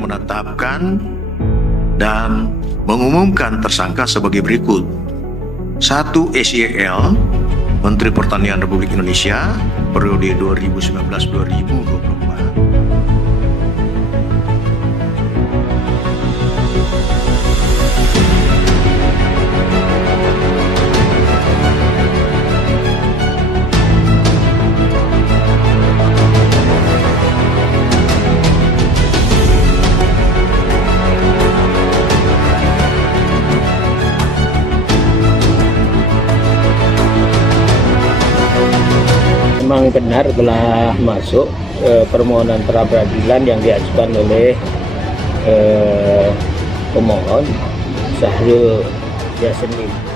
menetapkan dan mengumumkan tersangka sebagai berikut. 1. SYL, Menteri Pertanian Republik Indonesia, periode 2019-2024. Memang benar telah masuk permohonan pra peradilan yang diajukan oleh pemohon Syahrul Yassin Limpo.